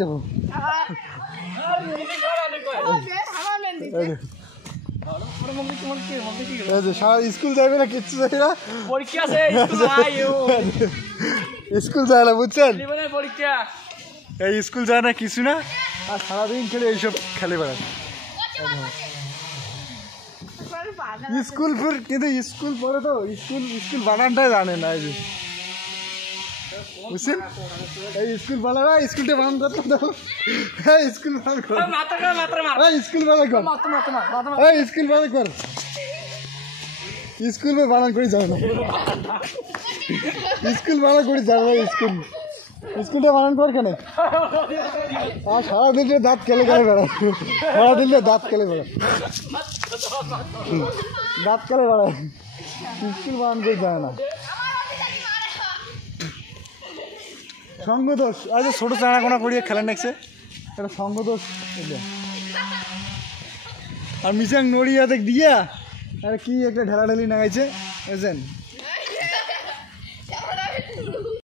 দেখো সারা স্কুল যাবে না, কিচ্ছু যাবে না, স্কুল যায় না, বুঝছেন? এই স্কুল যায় না, কিছু না, আর সারাদিন খেলে এইসব খেলে বেড়ায় স্কুল। কিন্তু স্কুল পরে তো স্কুল বানানটাই জানে না, এই যে বুঝছেন? এই স্কুল বানারা স্কুলটা বানান করতে দাও, স্কুল বানান কর, স্কুল বানান কর, স্কুল বানান কর, স্কুল में বানান করে যাও না, স্কুল বানান করে যাও না, স্কুলটা বানান কর কেন? আর সারাদিন দাঁত কেলে বেড়ায়, সারাদিন দাঁত কেলে বেড়ায়, স্কুল বানান করে যায় না। সঙ্গ দোষ, আজ ছোট চানাকোনা করিয়ে খেলেন দেখছে, এটা সঙ্গ দোষ। আর মিশাং নড়িয়া দেখ দিয়া আর কি একটা ঢেলাঢেলি নাগাইছে, বুঝছেন?